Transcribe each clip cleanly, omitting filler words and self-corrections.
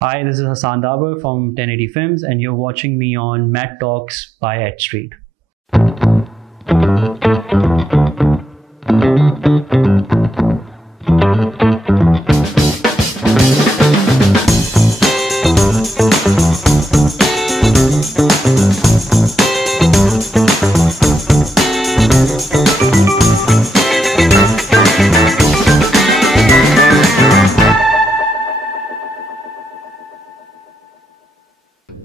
Hi, this is Hassan Dabar from 1080 Films, and you're watching me on Matt Talks by Ed Street.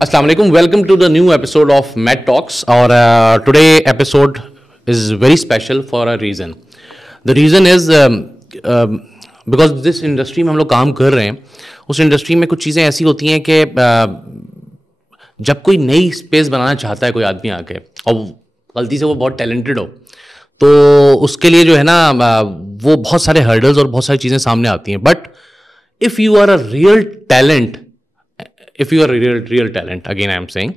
Assalamu alaikum. Welcome to the new episode of Med Talks. Our today episode is very special for a reason. The reason is because this industry में हम लोग काम कर रहे हैं, उस industry में कुछ चीज़ें ऐसी होती हैं कि जब कोई नई स्पेस बनाना चाहता है कोई आदमी आके और गलती से वो बहुत टैलेंटेड हो, तो उसके लिए जो है ना वो बहुत सारे हर्डल्स और बहुत सारी चीज़ें सामने आती हैं. But if you are a real talent, if you are a real talent, again I am saying,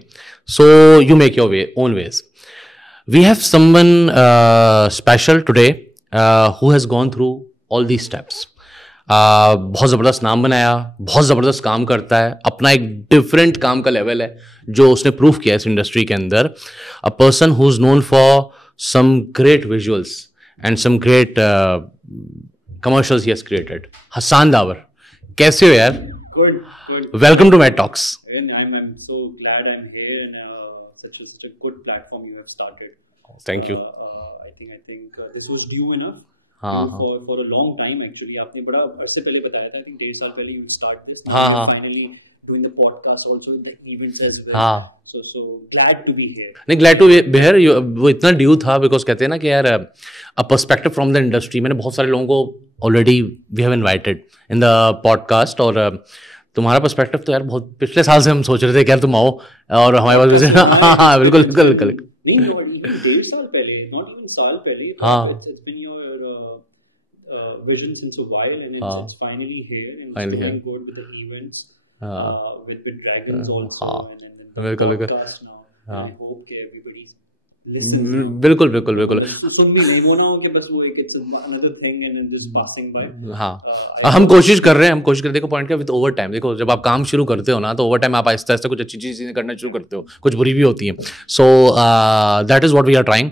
so you make your own ways. We have someone special today who has gone through all these steps. बहुत ज़बरदस्त नाम बनाया, बहुत ज़बरदस्त काम करता है, अपना एक डिफरेंट काम का लेवल है जो उसने प्रूव किया इस इंडस्ट्री के अंदर. A person who is known for some great visuals and some great commercials he has created. Hasan Dawar, कैसे हो यार? Good, good. Welcome to Med Talks. And I'm so glad I'm here and such a good platform you have started. Thank you. I think this was due enough. हाँ, For a long time actually. आपने बड़ा अरसे पहले बताया था. I think 1.5 साल पहले you start this. हाँ, Now हाँ. finally doing the podcast also the events as well. हाँ. So glad to be here. नहीं, glad to be here. वो इतना ड्यू था बिकॉज कहते हैं ना कि यार a perspective from the industry. मैंने बहुत सारे लोगों को already we have invited in the podcast और तुम्हारा पर्सपेक्टिव तो यार बहुत पिछले साल से हम सोच रहे थे कि यार तुम आओ और हमारे पास वैसे हाँ हाँ बिल्कुल बिल्कुल बिल्कुल. नहीं, even 1.5 साल पहले, not even साल पहले. हाँ. It's been your vision since a while and it's finally here and Finally it's here. doing good with the events. हाँ. With Dragons also हाँ. and then the बिल्कुल, बिल्कुल. podcast now. हाँ. I hope that everybody listens. बिल्कुल बिल्कुल बिल्कुल. सुन भी नहीं, वो ना हो कि बस वो एक it's another thing and then just passing by. हाँ, हम कोशिश कर रहे हैं, हम कोशिश करते देखो पॉइंट क्या विद ओवर टाइम. देखो जब आप काम शुरू करते हो ना तो ओवर टाइम आप आहिस्ता आहिस्ता कुछ अच्छी चीज़ें करना शुरू करते हो, कुछ बुरी भी होती हैं. So that is what we are trying.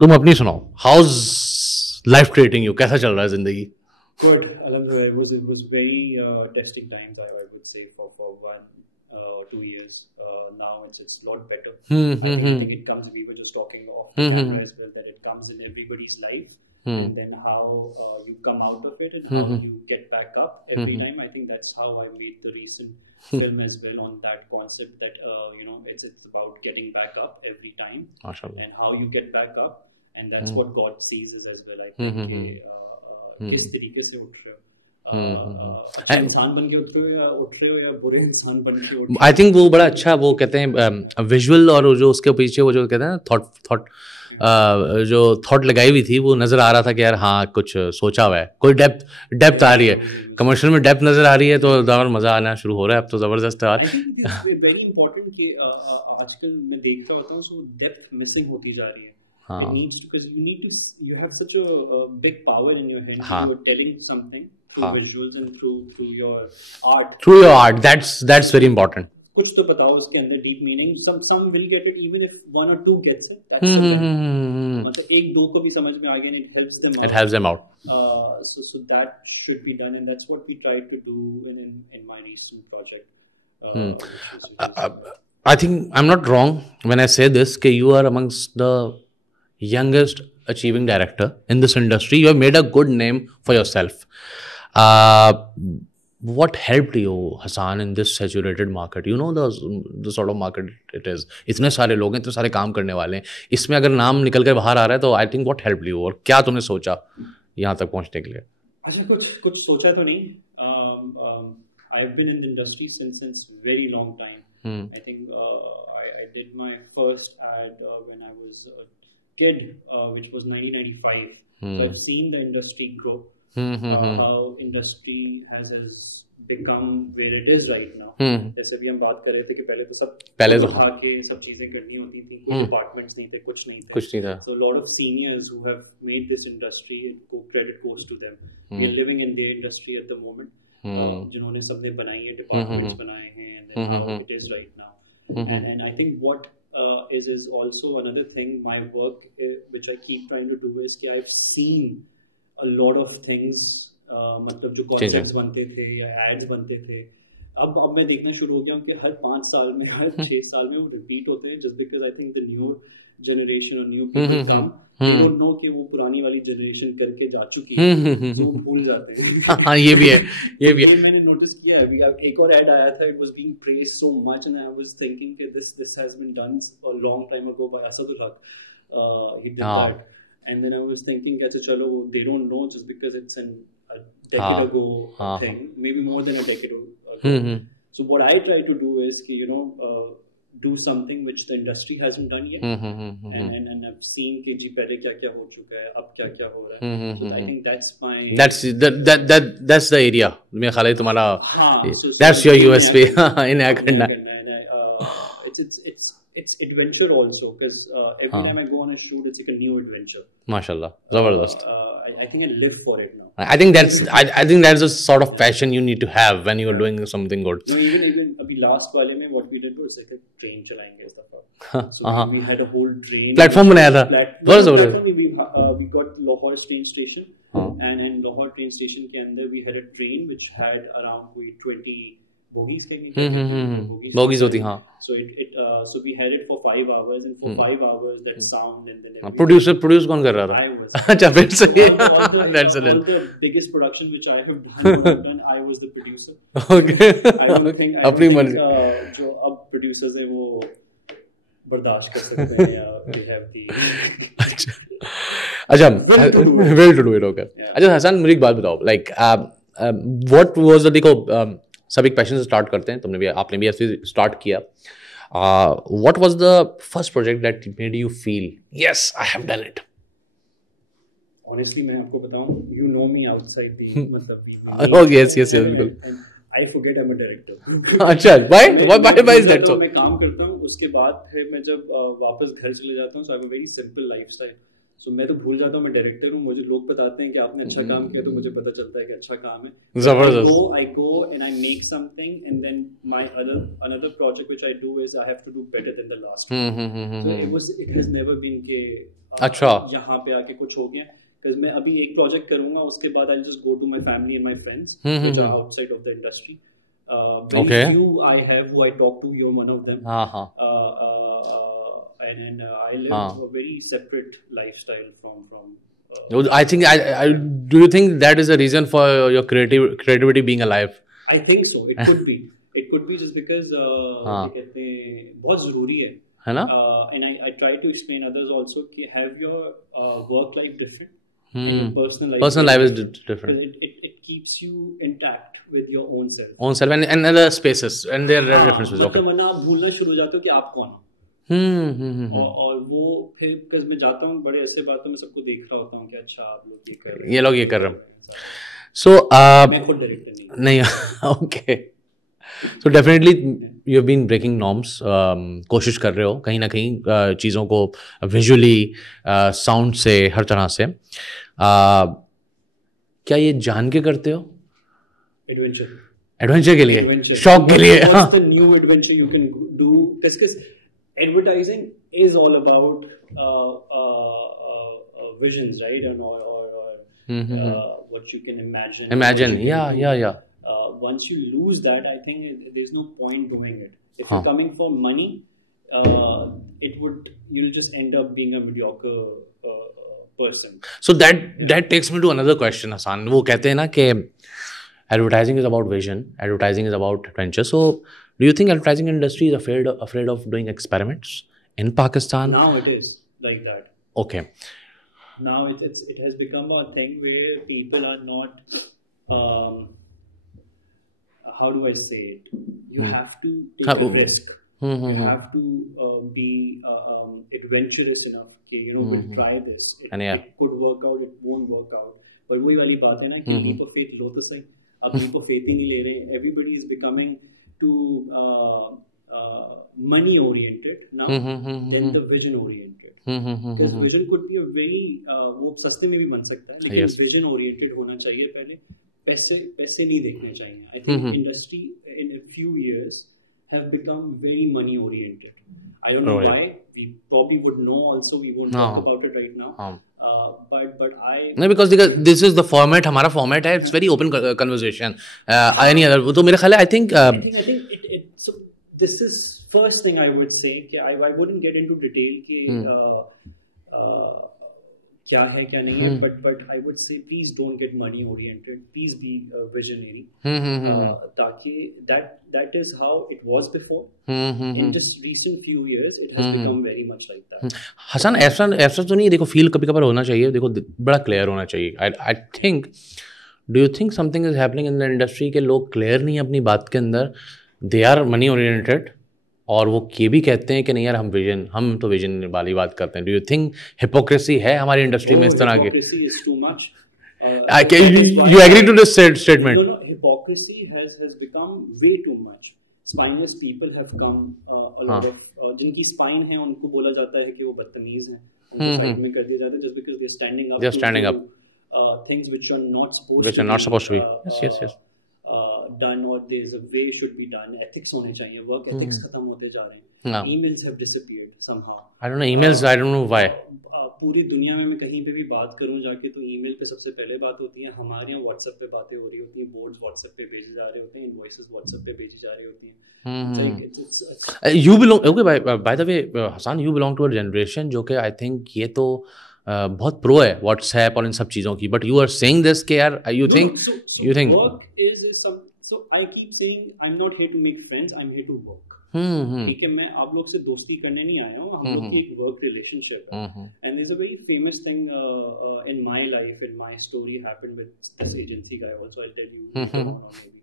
तुम अपनी सुनाओ, हाउज लाइफ ट्रीटिंग यू, कैसा चल रहा है जिंदगी? Good. Alhamdulillah, it was very testing times. I would say for 1 2 years. Now it's a lot better. I think it comes. We were just talking off camera as well that it comes in everybody's life, and then how you come out of it and how you get back up every time. I think that's how I made the recent film as well on that concept that it's about getting back up every time माशाल्लाह. and how you get back up, and that's what God sees as well. I think किस तरीके से उठ रहे हो, अच्छा इंसान बन के उठ रहे हो या बुरे इंसान बन के उठ रहे हो. आई थिंक वो बड़ा अच्छा वो कहते हैं विजुअल और जो उसके पीछे वो जो कहते हैं ना थॉट जो थॉट लगाई हुई थी वो नज़र आ रहा था कि यार हाँ कुछ सोचा हुआ है, कोई डेप्थ आ रही है. कमर्शियल में डेप्थ नज़र आ रही है तो ज़बर मज़ा आना शुरू हो रहा है अब तो ज़बरदस्त यार. वेरी इंपॉर्टेंट कि आजकल मैं देखता होता हूँ सो डेप्थ मिसिंग होती जा रही है. It needs to, because you have such a big power in your hand. You're telling something through visuals and through your art. Through your art, that's very important. कुछ तो बताओ उसके अंदर deep meaning. Some will get it even if 1 or 2 gets it. That's the win. मतलब 1-2 को भी समझ में आ गया and it helps them out. It helps them out. So that should be done and that's what we tried to do in my recent project. I think I'm not wrong when I say this कि you are amongst the youngest achieving director in this industry. You have made a good name for yourself. What helped you, Hassan, in this saturated market? You know the sort of market it is. इतने सारे लोग हैं, इतने सारे काम करने वाले हैं. इसमें अगर नाम निकल कर बाहर आ रहा है तो I think what helped you और क्या तुमने सोचा यहाँ तक पहुँचने के लिए? अच्छा कुछ सोचा तो नहीं. I've been in the industry since very long time. I think I did my first ad when I was kid, which was 1995. So I've seen the industry grow, how industry has become where it is right now. जैसे भी हम बात कर रहे थे कि पहले तो उठा के सब चीजें करनी होती थी, कोई डिपार्टमेंट्स नहीं थे, कुछ नहीं था. So a lot of seniors who have made this industry, credit goes to them. We're living in their industry at the moment. जिन्होंने सबने बनाई है, डिपार्टमेंट्स बनाए हैं, and then how it is right now. And I think what is also another thing, my work which I keep trying to do is कि I've seen a lot of things, मतलब जो concepts बनते थे या ads बनते थे, अब मैं देखना शुरू हो गया हूँ कि हर 5 साल में, हर 6 साल में वो रिपीट होते हैं, just because I think the new generation or new people come, they don't know कि वो पुरानी वाली generation करके जा चुकी है, तो वो भूल जाते हैं। हाँ, ये भी है। मैंने नोटिस किया है, अभी एक और ऐड आया था, it was being praised so much and I was thinking कि this has been done a long time ago by Asadul Haq, he did that, and then I was thinking कि अच्छा चलो, they don't know just because it's a decade ago thing, maybe more than a decade ago. So what I try to do is कि do something which the industry hasn't done yet, and I've seen कि जी पहले क्या क्या हो चुका है, अब क्या क्या हो रहा है, so I think that's the area मेरा ख्याल है तुम्हारा, that's your USP in Akhanda. It's adventure also, because every time I go on a shoot, it's like a new adventure. Mashallah, zabardast. I think I live for it now. I think that's a sort of passion you need to have when you are doing something good. No, even abhi last wale mein what we did was like a train chalayenge इस दफा. So we had a whole train platform बनाया था. We got Lahore train station, and Lahore train station के अंदर we had a train which had around 20 bogies bogies होती, हाँ. So we had it for 5 hours, and for 5 hours that sound and then produce कौन कर रहा था? I was. अच्छा, फिर सही. That's all the biggest production which I have done, I was the producer. Okay. I don't think अपनी मर्जी. जो अब producers हैं वो बर्दाश्त कर सकते हैं, या they have the अच्छा well to do it. Okay. अच्छा हसन, मुझे एक बात बताओ, like what was the, देखो सब एक पैशन से स्टार्ट करते हैं, आपने भी ऐसे स्टार्ट किया. What was the first project that made you feel yes, I have done it? Honestly, मैं आपको बताऊं, you know me outside the मतलब oh yes बिल्कुल. I forget I'm a director. अच्छा, why is that so? मैं काम करता हूँ, उसके बाद फिर मैं जब वापस घर चले जाता हूँ, so I have a very simple lifestyle. So मैं तो भूल जाता हूँ मैं डायरेक्टर हूँ, मुझे लोग बताते हैं कि आपने अच्छा काम किया, तो मुझे पता चलता है कि अच्छा काम है. जबरदस्त. I go and I make something, and then my another project which I do is I have to do better than the last one. So it has never been कि अच्छा यहाँ पे आके कुछ हो गया, because मैं अभी एक प्रोजेक्ट करूँगा, उसके बाद I'll just go to my family and my friends which are outside of the industry. Very few I have who I talk to, you're one of them. And I live a very separate lifestyle from I think do you think that is a reason for your creativity being alive? I think so. It could be just because कहते हैं बहुत ज़रूरी है ना. And I try to explain others also कि have your work life different, and your personal life is different. It keeps you intact with your own self and other spaces, and there are differences. मतलब वरना आप भूलना शुरू हो जाते हो कि आप कौन हो. और वो फिर because मैं जाता हूँ बड़े ऐसे बातों में सबको देख रहा होता हूँ कि अच्छा आप लोग ये कर रहे हैं, ये लोग ये कर रहे हैं. So मैं खुद डायरेक्टर नहीं. Okay. So definitely you have been breaking norms. कोशिश कर रहे हो कहीं ना कहीं चीज़ों को विजुअली, साउंड से, हर तरह से. क्या ये जान के करते हो? एडवेंचर के लिए, शौक के लिए. What's the new adventure you can do? Because advertising is all about visions, right? And or what you can imagine. Yeah. Once you lose that, I think there's no point doing it. If you're coming for money, you'll just end up being a mediocre person. So that takes me to another question, Hassan. वो कहते हैं ना कि advertising is about vision, advertising is about adventure. So do you think advertising industry is afraid of doing experiments in Pakistan? Now it is like that. Okay. Now it has become a thing where people are not. How do I say it? You have to take a risk. You have to be adventurous enough. We'll try this. It could work out. It won't work out. But वही वाली बात है ना कि leap of faith लो तो सही. अब leap of faith ही नहीं ले रहे हैं. Everybody is becoming too money oriented now than the vision oriented. Because vision could be a very वो सस्ते में भी बन सकता है, लेकिन vision oriented होना चाहिए पहले. पैसे नहीं देखने चाहिए. I think industry in a few years have become very money oriented. I don't know why. We probably would know also. We won't talk about it right now. But I no, because this is the format. हमारा format है. It's very open conversation. Any other? तो मेरे ख्याल है I think it so this is first thing I would say. कि I wouldn't get into detail कि क्या है क्या नहीं है, but I would say please don't get money oriented, please be visionary. ताकि that is how it was before. In just recent few years it has become very much like that. Hasan ऐसा तो नहीं, देखो फील कभी कभार होना चाहिए, देखो बड़ा क्लियर होना चाहिए. I think do you think something is happening in the industry के लोग क्लियर नहीं अपनी बात के अंदर, they are money oriented और वो ये भी कहते हैं कि नहीं यार हम तो विजन वाली बात करते हैं. डू यू थिंक हिपोक्रेसी है हमारी इंडस्ट्री में इस तरह की? Hypocrisy is too much. You agree to this statement? No, hypocrisy has become way too much. Spineless people have come a lot of जिनकी spine है उनको बोला जाता है कि वो बदतमीज हैं, उनको साइड में कर दिया जाता है just because they're standing up things which are not supposed to be yes done, or there's a way should be done. Ethics होने चाहिए, work ethics खत्म होते जा रहे हैं. Emails have disappeared somehow. I don't know emails. I don't know why. पूरी दुनिया में मैं कहीं पे भी बात करूं जाके तो ईमेल पे सबसे पहले बात होती है. हमारे यहाँ व्हाट्सएप पे बातें हो रही होती हैं, बोर्ड्स व्हाट्सएप पे भेजे जा रहे होते हैं, इनवॉइसेस व्हाट्सएप पे भेजी जा रही होती हैं. You belong, okay, by the way, Hasan, you belong to a generation जो कि I think ये तो बहुत प्रो है व्हाट्सएप और इन सब चीज़ों की, but you are saying this कि यार you think work is some. So I keep saying I'm not here to make friends, I'm here to work. ठीक है, मैं आप लोग से दोस्ती करने नहीं आया हूँ, हम लोग की एक वर्क रिलेशनशिप है. And there's a very famous thing in my life, in my story happened with this agency guy also. I'll tell you later on or maybe.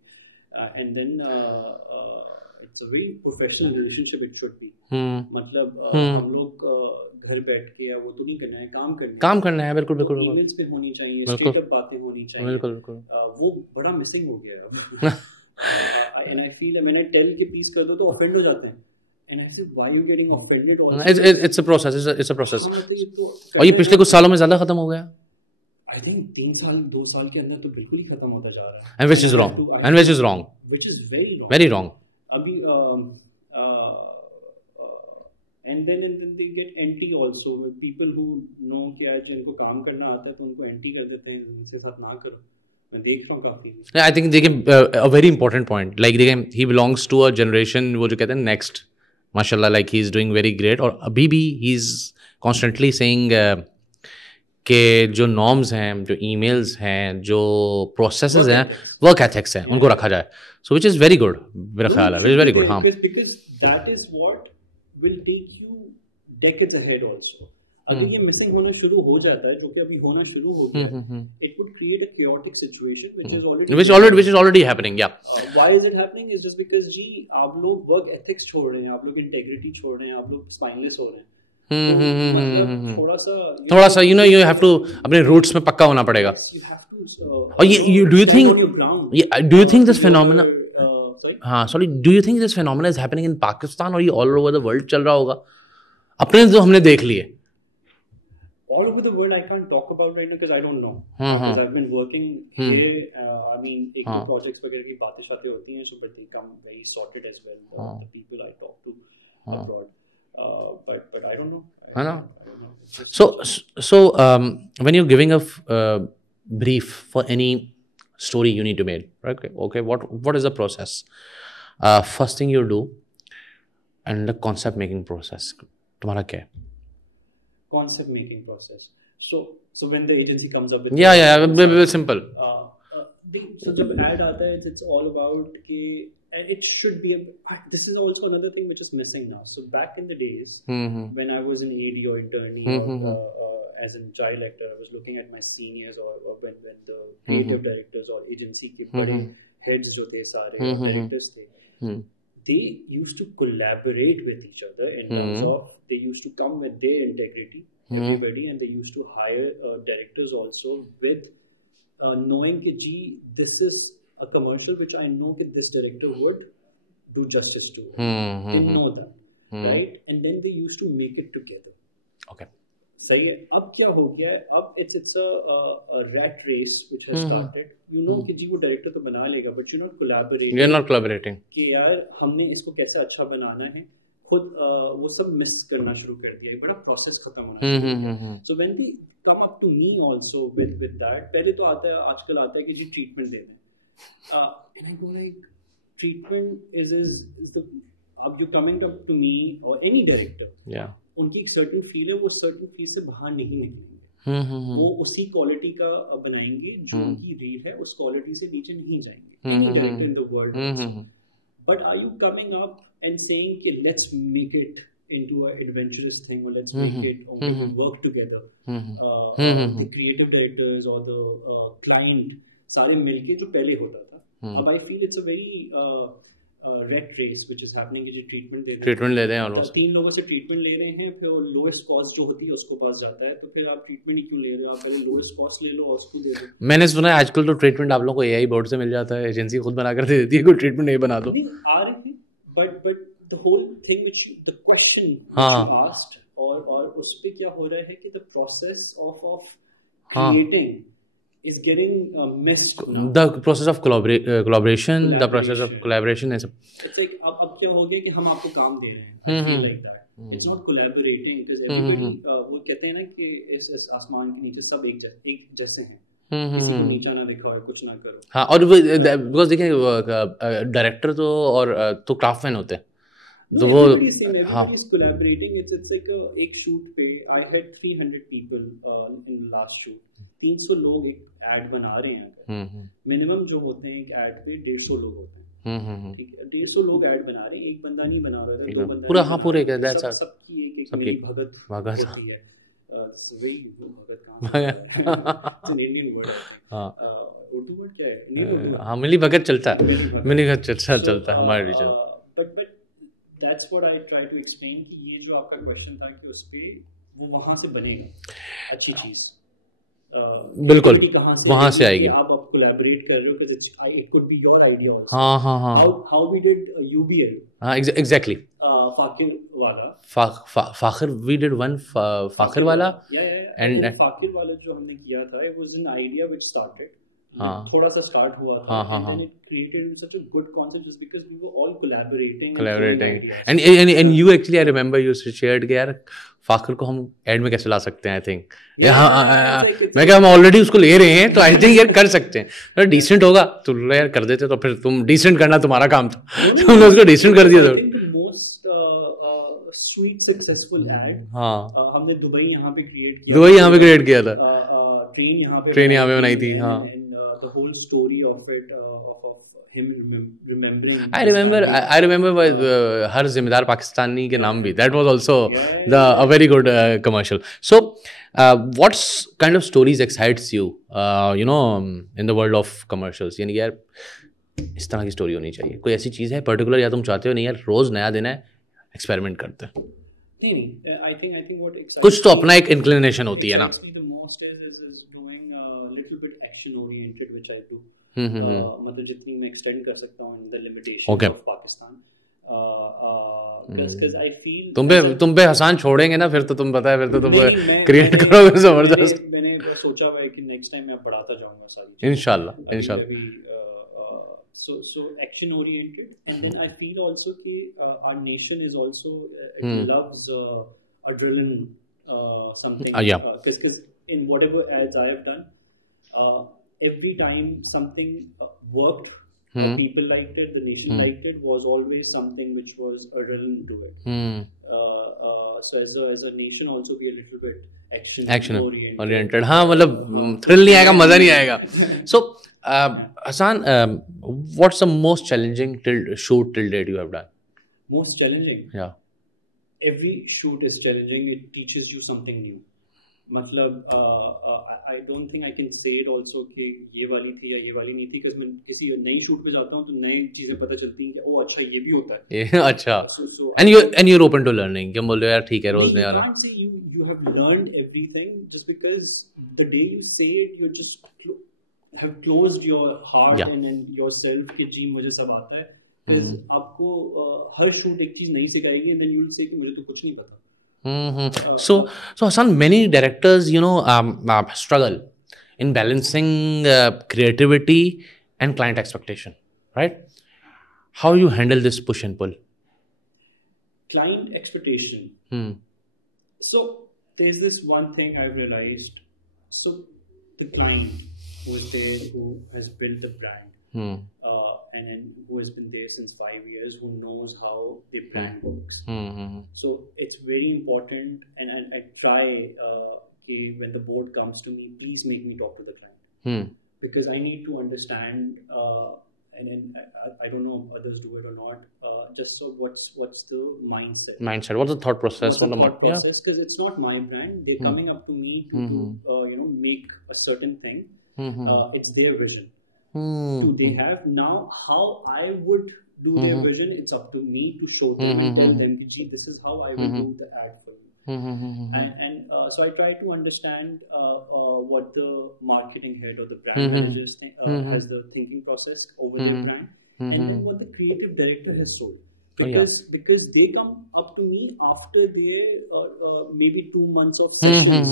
And then it's a very professional relationship it should be. मतलब हम लोग घर बैठ के वो तो नहीं करना है, काम करना है. बिल्कुल ईमेल्स पे होनी चाहिए, स्ट्रेट अप बातें होनी चाहिए. बिल्कुल वो बड़ा मिसिंग हो गया अब. And I feel when I tell कि प्लीज कर दो तो ऑफेंड हो जाते हैं. And I said, why are you getting offended? It's a process. It's a process. और ये पिछले कुछ सालों में ज्यादा खत्म हो गया. I think 2 साल के अंदर तो बिल्कुल ही खत्म होता जा रहा है. And which is wrong. Which is very wrong. Very wrong. अभी and then they get anti also. People who know कि आज जिनको काम करना आता है तो उनको anti कर देते हैं, उनसे साथ ना करो. मैं देख रहा हूँ काफी. I think they can a very important point. Like he belongs to a generation वो जो कहते हैं next. माशाल्लाह, like he is doing very great. और अभी भी he is constantly saying कि जो norms हैं, जो emails हैं, जो processes हैं, work ethics हैं, उनको रखा जाए. So which is very good. मेरा ख्याल है, which is very good. हाँ. Because that is what will take you decades ahead also. अगर ये मिसिंग होना शुरू हो जाता है, जो कि अभी होना शुरू हो गया है, it would create a chaotic situation which is already happening. Yeah. Why is it happening? Is just because जी आप लोग work ethics छोड़ रहे हैं, आप लोग integrity छोड़ रहे हैं, आप लोग spineless हो रहे हैं. मतलब थोड़ा सा you have to अपने roots में पक्का होना पड़ेगा. You have to. और ये do you think this phenomena? हाँ, sorry. Do you think this phenomena is happening in Pakistan और ये all over the world चल रहा होगा? अपने जो हमने देख लिए. All over the world I can't talk about right now because I don't know. Because I've been working here. I mean, एक दो projects वगैरह की बातें होती हैं, so but they come very sorted as well. The people I talk to abroad. But I don't know. I don't know. So when you're giving a brief for any story you need to make, right? Okay, what is the process? First thing you do, and the concept making process. तुम्हारा क्या है? Concept making process. So when the agency comes up with very simple. So जब ad आता है, it's all about कि, and it should be. This is also another thing which is missing now. So back in the days when I was an AD or internee or as a child actor, I was looking at my seniors or when the creative directors or agency के बड़े heads जो थे सारे directors थे, they used to collaborate with each other in terms of they used to come with their integrity, everybody, and they used to hire directors also with knowing कि जी this is a commercial which I know that this director would do justice to. They know that, right? And then they used to make it together. Okay. सही है. अब क्या हो गया है, अब it's a rat race which has started. You know कि जी वो डायरेक्टर तो बना लेगा, but you're not collaborating. You're not collaborating. कि यार हमने इसको कैसे अच्छा बनाना है, खुद वो सब मिस करना शुरू कर दिया, एक बड़ा प्रोसेस खत्म होना. So when we come up to me also with that, पहले तो आजकल आता है कि जी ट्रीटमेंट दे दें. And I go like, treatment is the you coming up to me or any director. Yeah. उनकी एक सर्टेन फील है, वो सर्टेन फील से बाहर नहीं निकलेंगे. वो उसी क्वालिटी का बनाएंगे जो उनकी रील है, उस क्वालिटी से नीचे नहीं जाएंगे. Any director in the world. But are you coming up and saying कि let's make it into an adventurous thing, or let's make it work together? The creative directors or the client सारे मिलके जो पहले होता था. अब I feel it's a very rat race which is happening कि जो ट्रीटमेंट ले रहे हैं ऑलमोस्ट 3 लोगों से ट्रीटमेंट ले रहे हैं, फिर लोएस्ट कॉस्ट जो होती है उसको पास जाता है, तो फिर आप ट्रीटमेंट ही क्यों ले रहे हो, आप पहले लोएस्ट कॉस्ट ले लो और उसको दे दो. मैंने सुना है आजकल तो ट्रीटमेंट आप लोगों को एआई बोर्ड से मिल जाता है, एजेंसी खुद बना कर दे देती है, कोई ट्रीटमेंट नहीं बना दो. आ रहे थे but the whole thing which the question you asked और उस पे क्या हो रहा है कि the process of creating is getting missed now. The process of collaboration, the process of collaboration is it's like अब क्या हो गया कि हम आपको काम दे रहे हैं, like that. It's not collaborating because everybody वो कहते हैं ना कि इस आसमान के नीचे सब एक जैसे हैं, किसी को नीचा ना दिखाओ, कुछ ना करो. हाँ, और बिकॉज देखिए डायरेक्टर तो और तो क्राफ्टमैन होते हैं, तो वो everybody's collaborating. It's like एक शूट पे I had 300 people in the last shoot. 300 लोग एक एड बना रहे हैं. मिनिमम जो होते हैं एक एड पे 150 लोग होते हैं. ठीक है, 150 लोग एड बना रहे हैं, एक बंदा नहीं बना रहा है, 2 बंदा पूरा. हाँ, पूरे सबकी एक मेरी भगत होती है. भगत कहाँ इंडियन वर्ड. उर्दू वर्ड क्या है? हाँ, मिली भगत चलता है, मिली भगत चलता है हमारे region. But that's what I try to explain कि ये जो आपका क्वेश्चन था कि उस पे वो वहाँ से बनेगा अच्छी चीज. बिल्कुल वहाँ से आएगी. आप कोलैबोरेट कर रहे हो because it could be your idea also. हाँ. How we did UBL. हाँ, exactly. फाकिर वाला. Fakhir we did one Fakhir वाला. Yeah. And फाकिर वाला जो हमने किया था, it was an idea which started. थोड़ा सा स्टार्ट हुआ था, and then it created such a good concept just because we were all collaborating. And you actually I remember you shared कि यार फाखिर को हम एड में कैसे ला सकते हैं. आई थिंक मैं क्या हम ऑलरेडी उसको ले रहे हैं, तो आई थिंक यार कर सकते हैं. डिसेंट होगा तो यार कर देते, तो फिर तुम डिसेंट करना तुम्हारा काम था, तुमने उसको डिसेंट कर दिया. स्वीट सक्सेसफुल एड हमने दुबई यहाँ पे क्रिएट किया था. ट्रेन यहाँ पे बनाई थी. हाँ, the whole story of it of him remembering. I remember हर जिम्मेदार पाकिस्तानी के नाम भी. That was also a very good commercial. So what kind of stories excites you in the world of commercials? यानी यार इस तरह की स्टोरी होनी चाहिए, कोई ऐसी चीज़ है पर्टिकुलर, या तुम चाहते हो नहीं यार रोज नया दिन है, एक्सपेरिमेंट करते हैं? नहीं, I think what excites कुछ तो अपना एक इंक्लिनेशन होती है ना. the most is doing a little bit action oriented which I do. मतलब जितनी मैं एक्सटेंड कर सकता हूँ in the limitations of Pakistan. Because I feel तुम पे हसान छोड़ेंगे ना, फिर तो तुम पता है, फिर तो तुम क्रिएट करोगे जबरदस्त. मैंने सोचा हुआ है कि नेक्स्ट टाइम मैं बढ़ाता जाऊंगा सारी इंशाल्लाह. So action oriented, and then I feel also that our nation is also loves adrenaline something. Because in whatever ads I have done, every time something worked, people liked it, the nation liked it, was always something which was adrenaline to it. So as a nation also be a little bit action oriented. हाँ, मतलब thrill नहीं आएगा, मजा नहीं आएगा. So Hassan, what's the most challenging shoot till date you have done? Most challenging? Yeah. Every shoot is challenging. It teaches you something new. मतलब I don't think I can say it also कि ये वाली थी या ये वाली नहीं थी, because मैं किसी नई शूट पे जाता हूँ तो नई चीजें पता चलती हैं कि ओ अच्छा ये भी होता है. ये अच्छा. And you're open to learning. क्या बोल रहे हो यार, ठीक है रोज नहीं आ रहा. You can't say you have learned everything just because the day you say it you just have closed your heart and yourself कि जी मुझे सब आता है. Because आपको हर शूट एक चीज नहीं सिखाएगी, and then you will say कि मुझे तो कुछ नहीं पता. So Hassan, many directors, struggle in balancing creativity and client expectation, right? How you handle this push and pull? Client expectation. So there's this one thing I've realized. So the client who is there, who has built the brand, and then who has been there since 5 years, who knows how the brand works. So it's very important, and I try when the board comes to me, please make me talk to the client, because I need to understand. And then I don't know if others do it or not. Just so what's the mindset? What's the thought process? What's the thought process? Because it's not my brand. They're coming up to me to make a certain thing. It's their vision. Do they have now how I would do their vision? It's up to me to show them and tell them, "Gee, this is how I will do the ad for you." And so I try to understand what the marketing head or the brand managers has the thinking process over their brand, and then what the creative director has sold. Because they come up to me after their maybe 2 months of sessions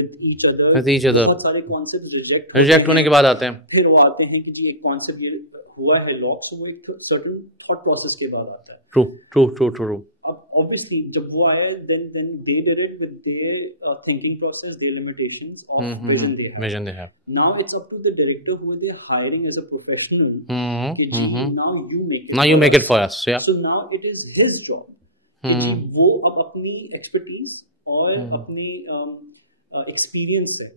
with each other. बहुत सारे concepts reject होने के बाद आते हैं. फिर वो आते हैं कि जी एक concept ये हुआ है lock, so वो एक certain thought process के बाद आता है. True. Obviously, जब वो आया, then they did it with their thinking process, their limitations or vision they have. Now it's up to the director who they're hiring as a professional. Now you make it for us. Yeah. So now it is his job. कि वो अब अपनी expertise और अपनी experience से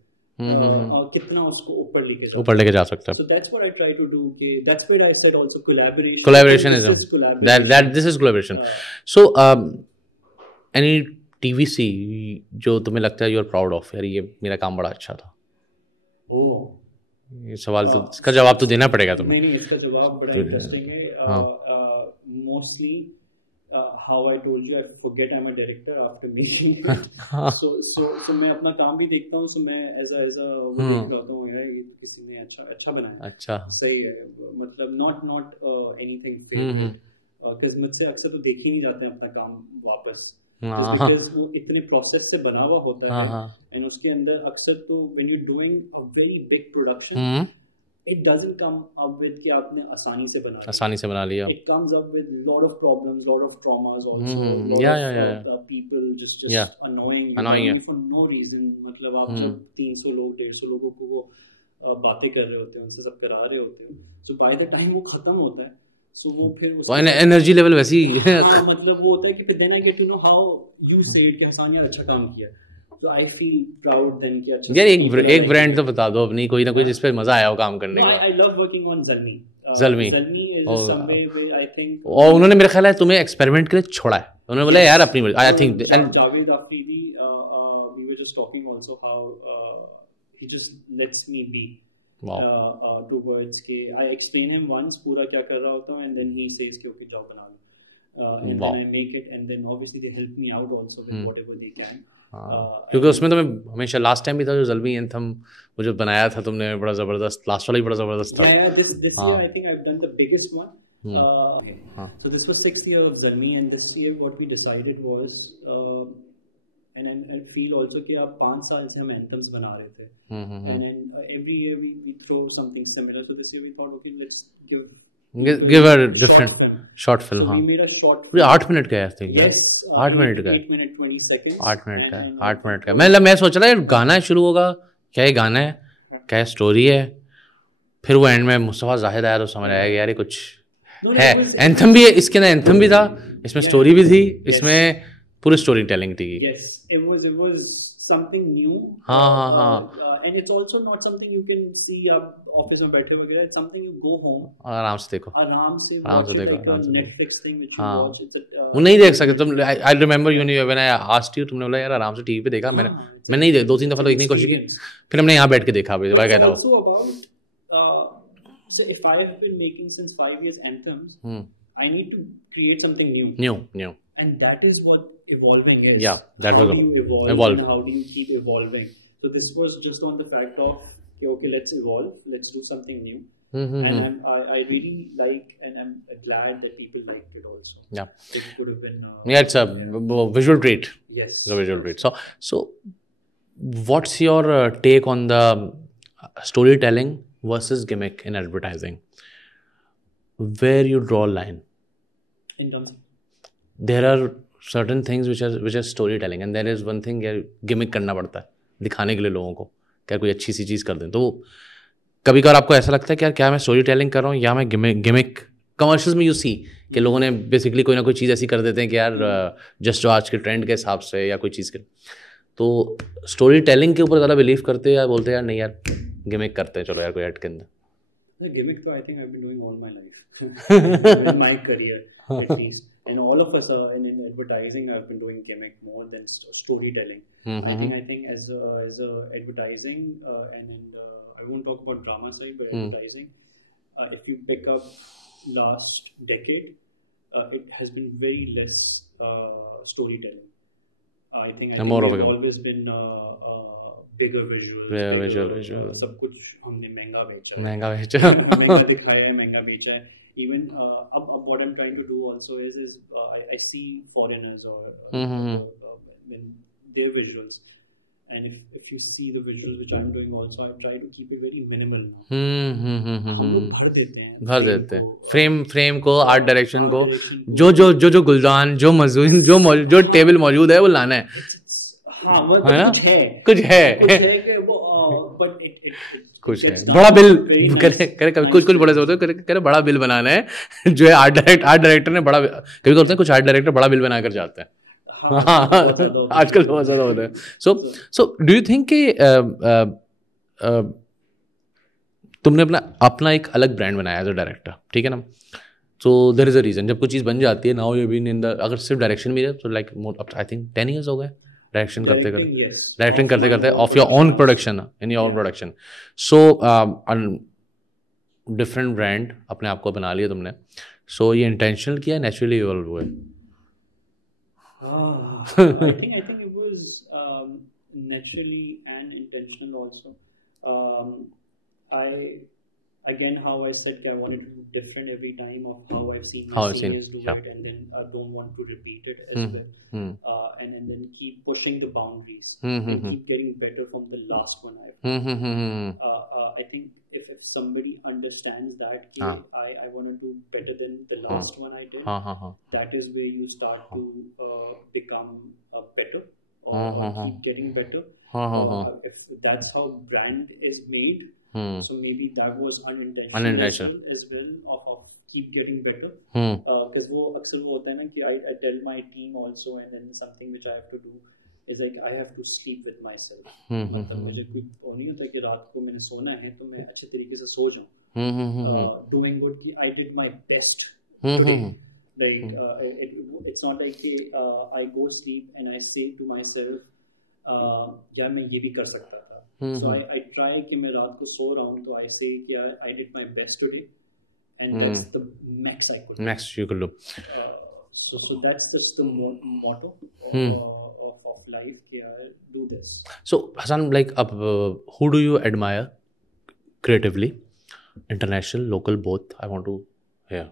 कितना उसको ऊपर लेके जा सकता है. So that's what I try to do. That's where I said also collaboration is this is collaboration. So any TVC जो तुम्हें लगता है you are proud of, यार ये मेरा काम बड़ा अच्छा था? ये सवाल तो इसका जवाब तो देना पड़ेगा तुम्हें. नहीं इसका जवाब बड़ा इंटरेस्टिंग है. Mostly how I told you, I forget I'm a director after making it. so मैं अपना काम भी देखता हूँ. So मैं as a वो देख रहा हूँ, यार ये किसी ने अच्छा बनाया, अच्छा सही है, मतलब not anything fake. Because मुझसे अक्सर तो देख ही नहीं जाते हैं अपना काम वापस, because वो इतने प्रोसेस से बना हुआ होता है, and उसके अंदर अक्सर तो when you're doing a very big production, it doesn't come up with कि आपने आसानी से बना लिया. It comes up with lot of problems, lot of traumas also. Lot of people just annoying you for no reason. मतलब आप जब 300 लोग 150 लोगों को वो बातें कर रहे होते हैं, उनसे सब करा रहे होते हो, so by the time वो खत्म होता है, so वो फिर एनर्जी लेवल वैसी मतलब वो होता है कि फिर then I get to know how you say it कि हसन यार अच्छा काम किया. So I feel proud then कि अच्छा. यार एक ब्रांड तो बता दो अपनी, कोई ना कोई जिस पे मजा आया हो काम करने का. I love working on Zalmi. Zalmi is some way I think. और उन्होंने मेरा ख्याल है तुम्हें एक्सपेरिमेंट के लिए छोड़ा है. उन्होंने बोला यार अपनी I think and Javed Afridi, we were just talking also how he just lets me be. Wow. Towards के I explain him once पूरा क्या कर रहा होता हूँ, and then he says कि okay जाओ बना लो, and then I make it, and then obviously they help me out also with whatever they can. क्योंकि उसमें तो मैं हमेशा लास्ट टाइम भी था जो ज़ल्मी एंथम वो जो बनाया था तुमने, बड़ा ज़बरदस्त, लास्ट वाला ही बड़ा ज़बरदस्त था. This year I think I've done the biggest one. So this was 6th year of Zalmi, and this year what we decided was, and I feel also कि अब 5 साल से हम anthems बना रहे थे, and then every year we throw something similar. So this year we thought, okay, let's give a different short film. So we made a short film. 8 minute का है. Yes, 8 मिनट का. 8 minute 20 seconds. 8 मिनट का. मैं सोच रहा है गाना शुरू होगा, क्या ये गाना है, क्या स्टोरी है, फिर वो एंड में मुस्तफा जाहिद आया तो समझ आया कि यार ये कुछ है. एंथम भी है इसके अंदर, एंथम भी था इसमें, स्टोरी भी थी इसमें, पूरी स्टोरी टेलिंग थी. Yes, it was something new. And it's also not something you can see आप ऑफिस में बैठे वगैरह. It's something you go home आराम से देखो, आराम से देखो. Netflix thing which you watch. वो नहीं देख सकते तुम. I remember when I asked you, तुमने बोला यार आराम से टीवी पे देखा. मैं नहीं देख, 2-3 दफा तो देखने की कोशिश की, फिर हमने यहाँ बैठ के देखा. मैं कहता हूँ also about so if I have been making since 5 years anthems, I need to create something new. And that is what evolving is. Yeah, that was how do you evolve and how do you keep evolving. So this was just on the fact of okay, let's evolve, let's do something new. And I really like, and I'm glad that people liked it also. Yeah, it could have been it's a visual treat. Yes. The visual read. So what's your take on the storytelling versus gimmick in advertising? Where you draw a line? In terms of There are certain things which are storytelling, and there is one thing यार gimmick करना पड़ता है दिखाने के लिए लोगों को क्या कोई अच्छी सी चीज़ कर दें. तो कभी कभार आपको ऐसा लगता है कि यार क्या मैं स्टोरी टेलिंग कर रहा हूँ या मैं गिमिक. कमर्शियल्स में यू सी कि लोगों ने बेसिकली कोई ना कोई चीज़ ऐसी कर देते हैं कि यार जस्ट जो आज के ट्रेंड के हिसाब से या कोई चीज़ के. तो स्टोरी टेलिंग के ऊपर ज़्यादा बिलीव करते हैं या बोलते हैं यार नहीं यार गिमिक करते हैं चलो यार कोई ऐड के अंदर. the gimmick, though, I think I've been doing all my life in my career at least. And all of us are in advertising. I've been doing gimmick more than storytelling. I think as a advertising and in I won't talk about drama side, but advertising. If you pick up last decade, it has been very less storytelling. I think it's always been bigger visuals. सब कुछ हमने महंगा बेचा महंगा दिखाया है महंगा बेचा है. Even अब what I'm trying to do also is I see foreigners or their visuals, and if you see the visuals which I'm doing also, I try to keep it very minimal. हम लोग भर देते हैं frame को, art direction को, जो गुलदान जो table मौजूद है वो लाना है. हाँ कुछ है कुछ है बड़ा बिल करे कुछ बड़े होते हैं करे बड़ा बिल बनाना है जो है आर्ट डायरेक्टर ने बड़ा कभी करते हैं कुछ आर्ट डायरेक्टर बड़ा बिल बनाकर जाते हैं. आजकल बहुत ज़्यादा होता है. सो डू यू थिंक कि तुमने अपना एक अलग ब्रांड बनाया एज अ डायरेक्टर, ठीक है ना? So there is a reason जब कुछ चीज़ बन जाती है. Now you been in the अगर सिर्फ डायरेक्शन भी है तो लाइक आई थिंक 10 years हो गए डायरेक्शन करते of your own production in your own production. So different brand अपने आप को बना लिया तुमने. सो ये इंटेंशनल किया है नेचुरली इवॉल्व हुए? I think it was naturally and intentional also. Again, how I said I wanted to do different every time of how I've seen my seniors do it, and then I don't want to repeat it as well. And then keep pushing the boundaries and keep getting better from the last one I've done. I think if somebody understands that I want to do better than the last one I did, that is where you start to become better or keep getting better. If that's how brand is made, so maybe that was unintentional as well of keep getting better. Because वो अक्सर वो होता है ना कि I tell my team also, and then something which I have to do is like I have to sleep with myself. मतलब मुझे कोई वो नहीं होता कि रात को मैंने सोना है तो मैं अच्छे तरीके से सो जाऊँ. Doing good कि I did my best today. Like it's not like I go sleep and I say to myself यार मैं ये भी कर सकता था. So I try कि मैं रात को सो रहा हूँ तो I say कि I did my best today, and that's the max I could. Max you could do. So that's just the motto of life कि do this. So Hassan, like who do you admire creatively, international, local, both? I want to hear.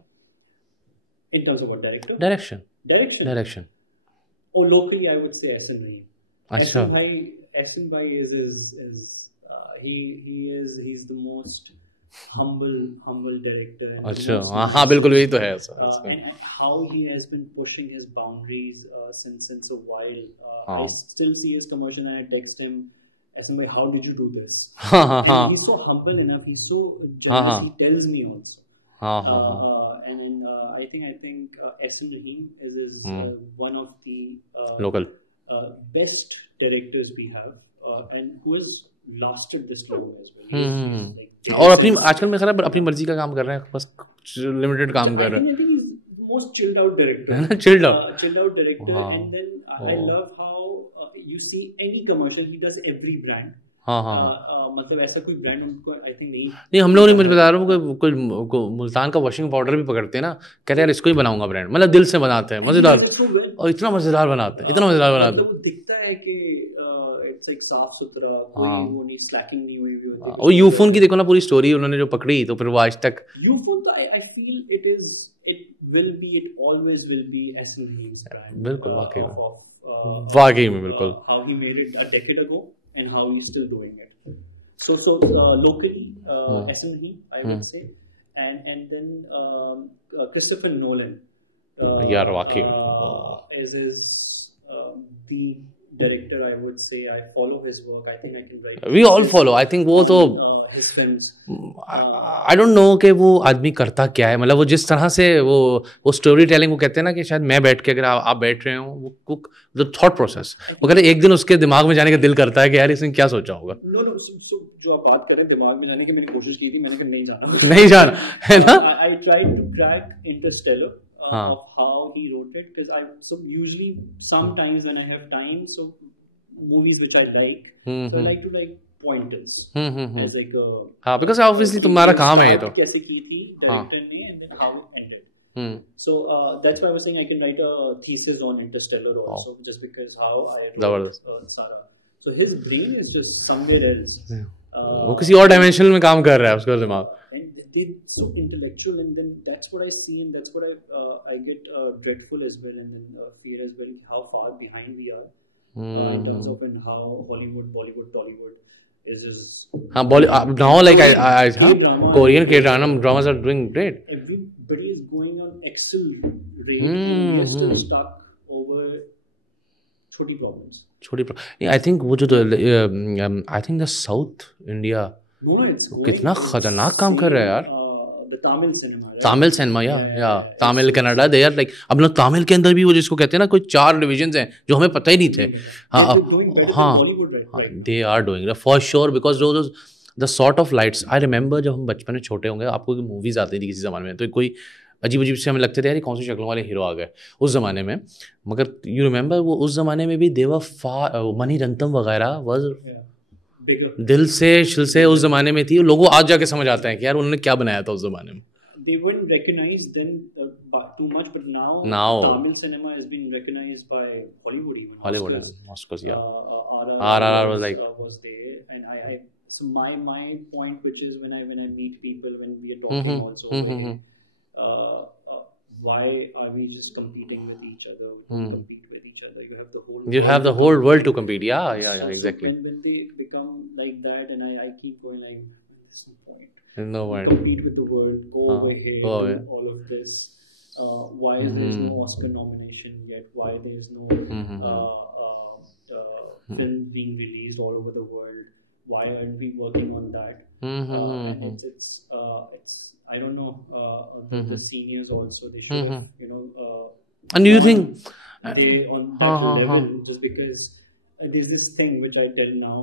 In terms of what, director? Direction. Oh, locally I would say Ehsan Rahim. अच्छा. Ehsan bhai he's the most humble director. अच्छा हाँ बिल्कुल वही तो है. And how he has been pushing his boundaries since a while. I still see his commercial and I text him, Ehsan bhai, how did you do this? And he's so humble enough. He's so generous. He tells me also. And in, I think Ehsan Rahim is one of the local best directors we have, and who has lasted this long as well. और अपनी आजकल में खराब अपनी मर्जी का काम कर रहे हैं, बस लिमिटेड काम कर रहे हैं. I think he's the most chilled out director. chilled out director. And then I love how you see any commercial he does every brand. मतलब ऐसा कोई ब्रांड उनको आई थिंक नहीं हम लोग नहीं. मुझे बता रहा हूँ कोई मुल्तान का वॉशिंग पाउडर भी पकड़ते हैं ना, कहते हैं यार इसको ही बनाऊंगा ब्रांड. मतलब दिल से बनाते हैं, मजेदार, और इतना मजेदार बनाते हैं. दिखता है कि इट्स लाइक साफ सुथरा, कोई वो नहीं, स्लैकिंग नहीं हुई भी होती है. और यूफोन की देखो ना पूरी स्टोरी उन्होंने जो पकड़ी, तो फिर वो आज तक यूफोन तो I feel it always will be Ehsan Rahim's brand. बिल्कुल वाकई में. वाकई में बिल्कुल how he made it a decade ago and how he's still doing it. So locally, SME, I would say, and then Christopher Nolan. यार वाकई Is the director, I would say. I follow his work. I think I can write. We all follow. I think वो तो his films. I don't know कि वो आदमी करता क्या है, मतलब वो जिस तरह से वो स्टोरी टेलिंग, वो कहते हैं ना कि शायद मैं बैठ के, अगर आप बैठ रहे हो, वो द थॉट प्रोसेस, वो कहते हैं एक दिन उसके दिमाग में जाने का दिल करता है कि यार इसने क्या सोचा होगा. No, so जो आप बात कर रहे हैं दिमाग में जाने की, मैंने कोशिश की थी, मैंने कहा नहीं जाना. नहीं जाना है ना. I tried to crack Interstellar. Of how he wrote it, because usually sometimes when I have time, so movies which I like, so I like to like pointers as like a because obviously तुम्हारा काम है ये तो कैसे की थी director ने and then how it ended. So that's why I was saying I can write a thesis on Interstellar also, just because how I wrote Sarah. So his brain is just somewhere else. वो किसी और dimension में काम कर रहा है उसका दिमाग. They're so intellectual, and then that's what I see, and that's what I get dreadful as well, and then fear as well, how far behind we are in terms of and how Hollywood, Bollywood, Tollywood is just now like I Korean K-dramas are doing great. Everybody is going on Excel rate, and we're still stuck over choti problems. I think वो जो I think the South India कितना खतरनाक काम कर रहा है यार. Tamil cinema या Tamil Kannada, they are like, अब लोग तमिल के अंदर भी वो जिसको कहते हैं ना कोई 4 डिविजन्स हैं जो हमें पता ही नहीं थे. हाँ they are doing for sure, because the sort of lights. I remember जब हम बचपन में छोटे होंगे, आपको मूवीज आती थी किसी ज़माने में, तो कोई अजीब अजीब से हमें लगते थे यार कौन सी शक्लों वाले हीरो आ गए उस ज़माने में. मगर यू रिमेंबर वो उस ज़माने में भी देवर मनी रंतम वगैरह वॉज दिल से उस जमाने में थी. लोगों आज जाके समझ आता है कि यार उन्होंने क्या बनाया था उस जमाने में. They weren't recognized then too much, but now Tamil cinema has been recognized by Hollywood even. Hollywood, Oscars, yeah. RRR was like was there, and I so my point, which is when I meet people, when we are talking also, why are we just competing with each other? Compete with each other. You have the whole world to compete. Yeah, exactly. So when they become like that, and I keep going like, there's no point. No point. Compete with the world. Go over here. All of this. Why there is no Oscar nomination yet? Why there is no film being released all over the world? Why aren't we working on that? And it's I don't know. The seniors also, they should have, and do you think they on that level, just because there's this thing which I tell now,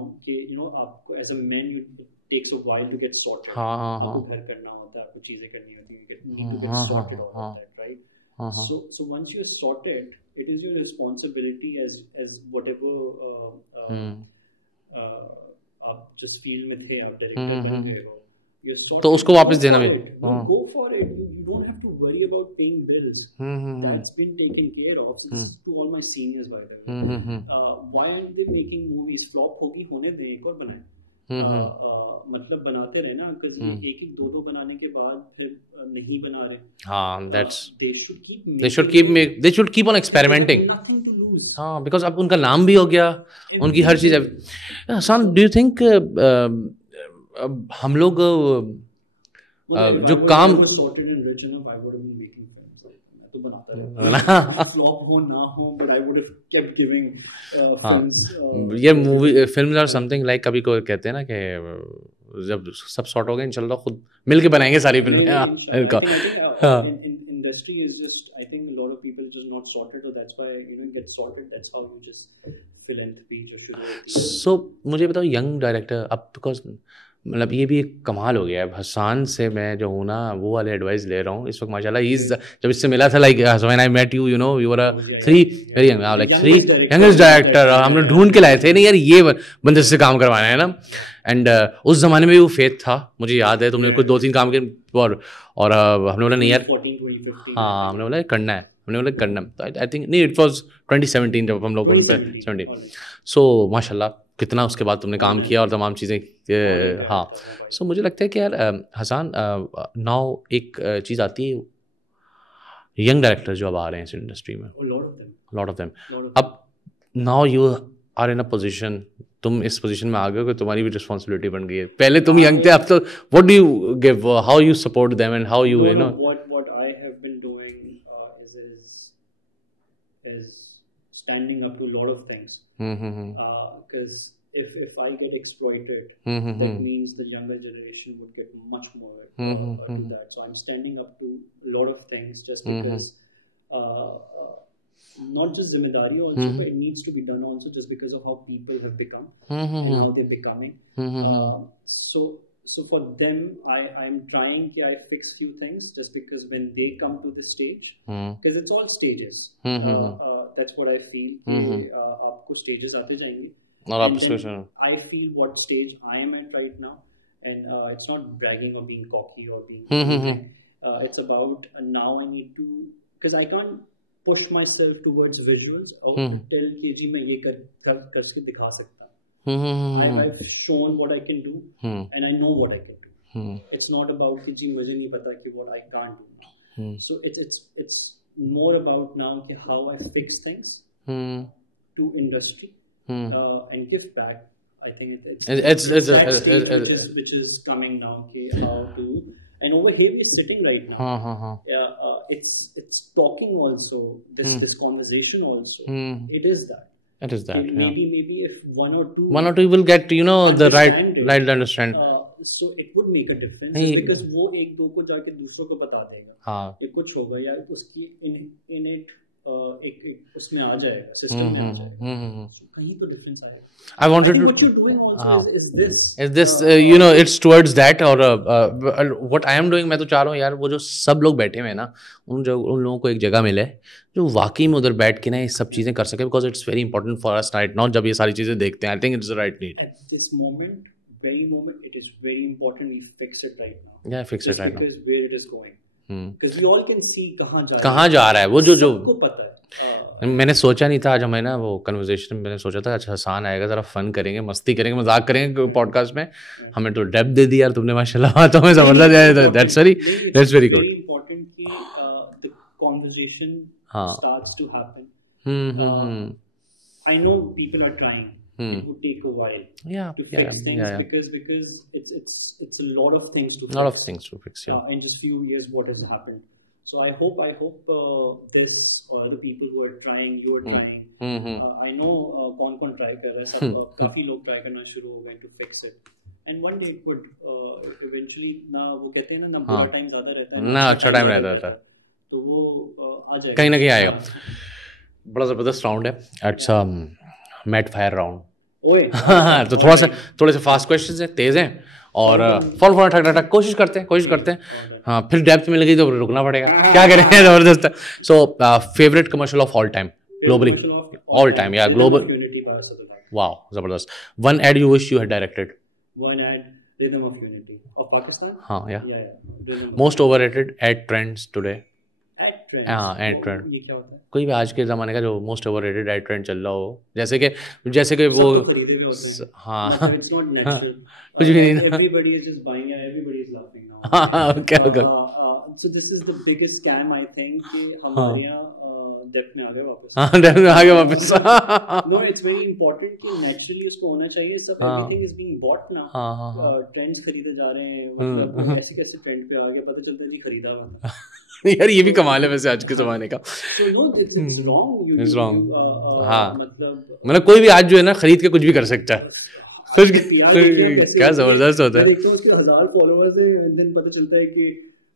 as a man, it takes a while to get sorted. आपको घर करना होता है, आपको चीजें करनी होती हैं, you need to get sorted all of that, right? So once you're sorted, it is your responsibility as whatever आप जिस फील्ड में थे, आप डायरेक्टर बन गए हो, तो उसको वापस देना भी. Go for it. You don't have to worry about paying bills. That's been taken care of. Since to all my seniors, by the way. Why aren't they making movies? Flop होगी, होने दें, एक और बनाएं. मतलब बनाते रहे ना, because एक दो बनाने के बाद फिर नहीं बना रहे. हाँ, that's. They should keep on experimenting. Nothing to lose. हाँ, because अब उनका नाम भी हो गया, उनकी हर चीज़. Hassan, do you think हम लोग जो काम ये movie films are something like, कभी को कहते हैं ना कि जब सब सॉर्ट हो गए इंशाल्लाह खुद मिलके बनाएंगे सारी फिल्में. Industry is just, I think a lot of people just not sorted, so that's why get sorted. That's how you just philanthropy just should. So मुझे बताओ यंग डायरेक्टर अब, बिकॉज मतलब ये भी एक कमाल हो गया है. हसन से मैं जो हूँ ना वो वाले एडवाइस ले रहा हूँ इस वक्त माशाल्लाह. जब इससे मिला था like when I met you know you were a 3 very young, like 3 youngest director. हमने ढूंढ के लाए थे नहीं यार ये बंदे से काम करवाना है ना. एंड उस जमाने में भी वो फेथ था, मुझे याद है तुमने कुछ 2-3 काम किए और हमने बोला नहीं यार, हाँ हमने बोला करना है, हमने बोला करना. आई थिंक नहीं, इट वॉज 2017 जब हम लोग 2017. सो माशाल्लाह कितना उसके बाद तुमने काम किया और तमाम चीज़ें. हाँ, सो मुझे लगता है कि यार हसन नाउ एक चीज़ आती है, यंग डायरेक्टर्स जो अब आ रहे हैं इस इंडस्ट्री में, लॉट ऑफ देम. अब now you are in a position, तुम इस पोजीशन में आ गए हो कि तुम्हारी भी रिस्पॉन्सिबिलिटी बन गई है. पहले तुम यंग थे, अब तो what do you give, how you support them and how you know. What I have been doing is standing up to a lot of things. Because if I get exploited, that means the younger generation would get much more to that. So I'm standing up to a lot of things just because not just zimmedari also, but it needs to be done also just because of how people have become and how they're becoming. So for them, I'm trying I fix few things just because when they come to this stage, because it's all stages. That's what I feel. आपको stages आते जाएंगे. I feel what stage I am at right now, and it's not bragging or being cocky or being. It's about now I need to, because I can't push myself towards visuals or tell कि जी मैं ये करके दिखा सकता. I've shown what I can do and I know what I can do. It's not about कि जी मुझे नहीं पता कि what I can't do now. So it's more about now कि how I fix things to industry and give back. I think it's that stage which is coming now कि how to. And over here we're sitting right now. It's talking also. This conversation also. It is that. It is that. Maybe if one or two will get the right understand. So it would make a difference because वो एक दो को जाके दूसरों को बता देगा. ये कुछ होगा या उसकी in it एक उसमें आ जाएगा, सिस्टम में आ जाएगा. So कहीं तो difference आएगा. I wanted to. What you're doing also is this. Is this it's towards that or what I am doing. मैं तो चाह रहा हूँ यार वो जो सब लोग बैठे हुए हैं ना उन लोगों को एक जगह मिले जो वाकई में उधर बैठ के ना ये सब चीजें कर सके, because it's very important for us right now जब ये सारी चीजें देखते हैं. I think it's the right need. At this very moment, it is very important we fix it right now. Yeah, fix it right now. Because where it is going. Because we all can see कहाँ जा रहा है वो जो सबको पता है. मैंने सोचा नहीं था आज हमें ना वो कन्वर्सेशन मैंने सोचा था अच्छा हसान आएगा, जरा फन करेंगे, मस्ती करेंगे, मजाक करेंगे पॉडकास्ट में. हमें तो डेप्थ दे दी यार तुमने माशाल्लाह. तो हमें जबरदस्त. That's very good. Very important कि the conversation starts to happen. I know people are trying. It would take a while to fix things because it's a lot of things to fix. Lot of things to fix. In just few years, what has happened. So I hope this or the people who are trying, you are trying. I know कौन try कर रहा है, सब काफी लोग try करना शुरू हो गए to fix it. And one day it would eventually ना वो कहते हैं ना बुरा टाइम ज्यादा रहता है ना अच्छा टाइम रहता है, तो वो आ जाएगा कहीं ना कहीं आएगा. बड़ा जबरदस्त राउंड है. अच्छा मैट फायर राउंड. तो थोड़े से फास्ट क्वेश्चंस हैं, तेज हैं और फॉर ठक कोशिश करते हैं. हाँ फिर डेप्थ में लगी तो रुकना पड़ेगा, क्या करें. जबरदस्त. So favourite commercial of all time globally, all time या ग्लोबल. वाओ जबरदस्त. One ad you wish you had directed. One ad, Rhythm of Unity of Pakistan. हाँ yeah. Most overrated ad trends today. Ad trends. हाँ ad trend. ये क्या होता है? कोई भी आज के ज़माने का जो मोस्ट ओवररेटेड एड ट्रेंड चल रहा हो, जैसे कि वो हाँ it's not natural. कुछ भी नहीं. Everybody is just buying it. Everybody is laughing now. Okay. So this is the biggest scam I think कि हमारे यहाँ डेप्थ में आ गए वापस. हाँ डेप्थ में आ गए वापस. No, it's very important कि naturally उसको होना चाहिए. सब everything is being bought now. Trends खरीदे जा रहे हैं, मतलब ऐसे कैसे ट्रेंड पे आ गए, पता चलता है जी खरीदा हुआ. यार ये भी कमाल है वैसे आज के जमाने का. So no, it's wrong. It's wrong. हाँ मतलब कोई भी आज जो है ना खरीद के कुछ भी कर सकता है. क्या जबरदस्त होता है. देखते हो उसके 1000 फॉलोअर्स हैं, दिन पता चलता है कि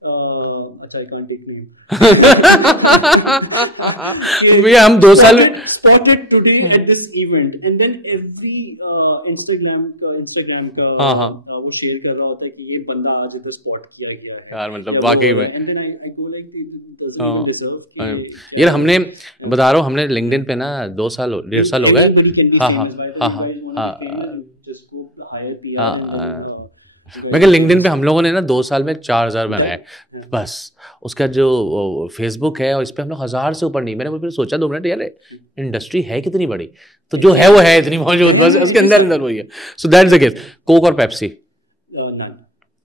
अच्छा I can't take name. भैया हम 2 साल spotted today at this event and then every Instagram का वो शेयर कर रहा होता है कि ये बंदा आज इधर स्पॉट किया गया है. यार मतलब वाकई में. And then I go like doesn't even deserve कि यार हमने बता रहा हूँ हमने लिंक्डइन पे ना 1.5 साल हो गए. हाँ मैं लिंक्डइन पे हम लोगों ने ना 2 साल में 4000 बनाए बस. उसका जो फेसबुक है और इस पे हम लोग 1000 से ऊपर नहीं. मैंने फिर सोचा 2 मिनट यार इंडस्ट्री है कितनी बड़ी, तो जो है वो है इतनी मौजूद, बस उसके अंदर वही है. So that is the case. Coke और Pepsi.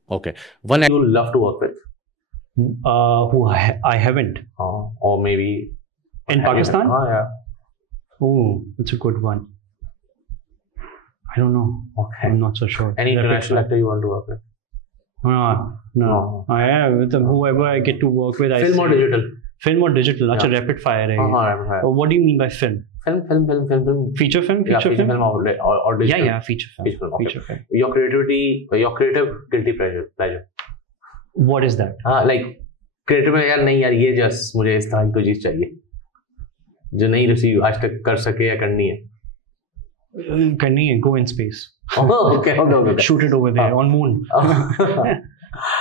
Okay. One you love to work with. Who I haven't. Or maybe in Pakistan. Yeah. Oh, that's a good one. I don't know. Okay. I'm not so sure. Any international actor you want to work with? No. With whoever I get to work with, Film or digital? Film or digital? That's a rapid fire. Rapid fire. What do you mean by film? Film. Feature film? Feature film or digital? Yeah, feature film. Okay. Feature film. Your creative guilty pleasure. What is that? Like creative में यार नहीं यार ये just मुझे इस तरह की कोई चीज चाहिए जो नहीं रिसीव आज तक कर सके या करनी है. Karni hai, go in space. Okay. Shoot it over there on moon.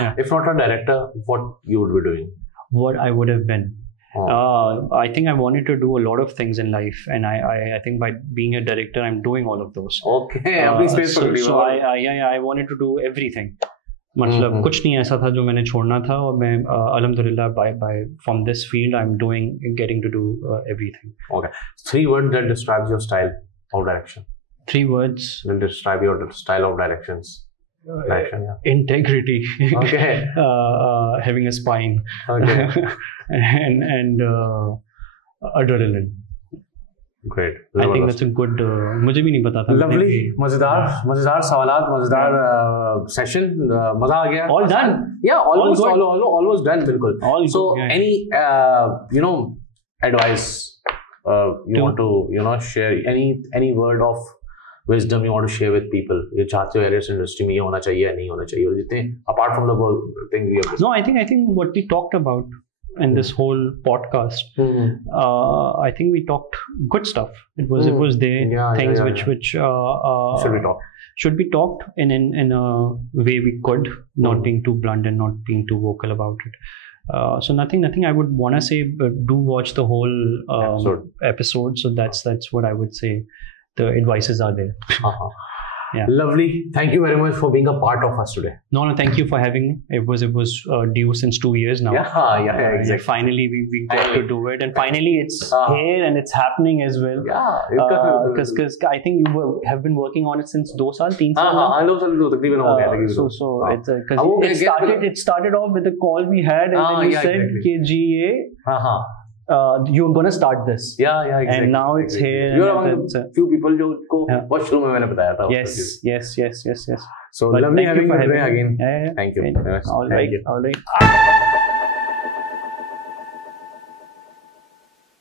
Yeah. If not a director, what you would be doing? What I would have been. I think I wanted to do a lot of things in life, and I think by being a director, I'm doing all of those. Okay. अपनी space पकड़ी. So I wanted to do everything. मतलब कुछ नहीं ऐसा था जो मैंने छोड़ना था और मैं alhamdulillah by from this field I'm getting to do everything. Okay. 3 words that describes your style of direction. 3 words. Will describe your style of directions. Direction. Yeah. Integrity. Okay. Having a spine. Okay. and adrenaline. Great. I think that's a good. मुझे भी नहीं पता था. Lovely. मजेदार सवालात, मजेदार session. मजा आ गया. All done. Yeah, almost done. बिल्कुल. All so good, yeah. any advice you want to share, any word of wisdom you want to share with people? ये चाहते हो इस industry में ये होना चाहिए या नहीं होना चाहिए और जितने apart from the thing we have. No, I think what we talked about in this whole podcast, I think we talked good stuff. It was there things which should be talked in a way we could, not being too blunt and not being too vocal about it. So nothing I would want to say, but do watch the whole episode. So that's what I would say. The advices are there. Yeah. Lovely. Thank you very much for being a part of us today. No, thank you for having me. It was due since 2 years now. Yeah, exactly. Finally, we got to do it, and finally it's here and it's happening as well. Yeah, because I think you have been working on it since 2 साल 3 साल. हाँ, 2 साल तकरीबन हो गया. So it's because it started off with a call we had, and then you said कि जी ये you're gonna start this. Yeah, exactly. And now it's here. You're among the few people जो को बहुत शुरू में मैंने बताया था. Yes. So lovely having you today again. Yeah. Thank you. All right.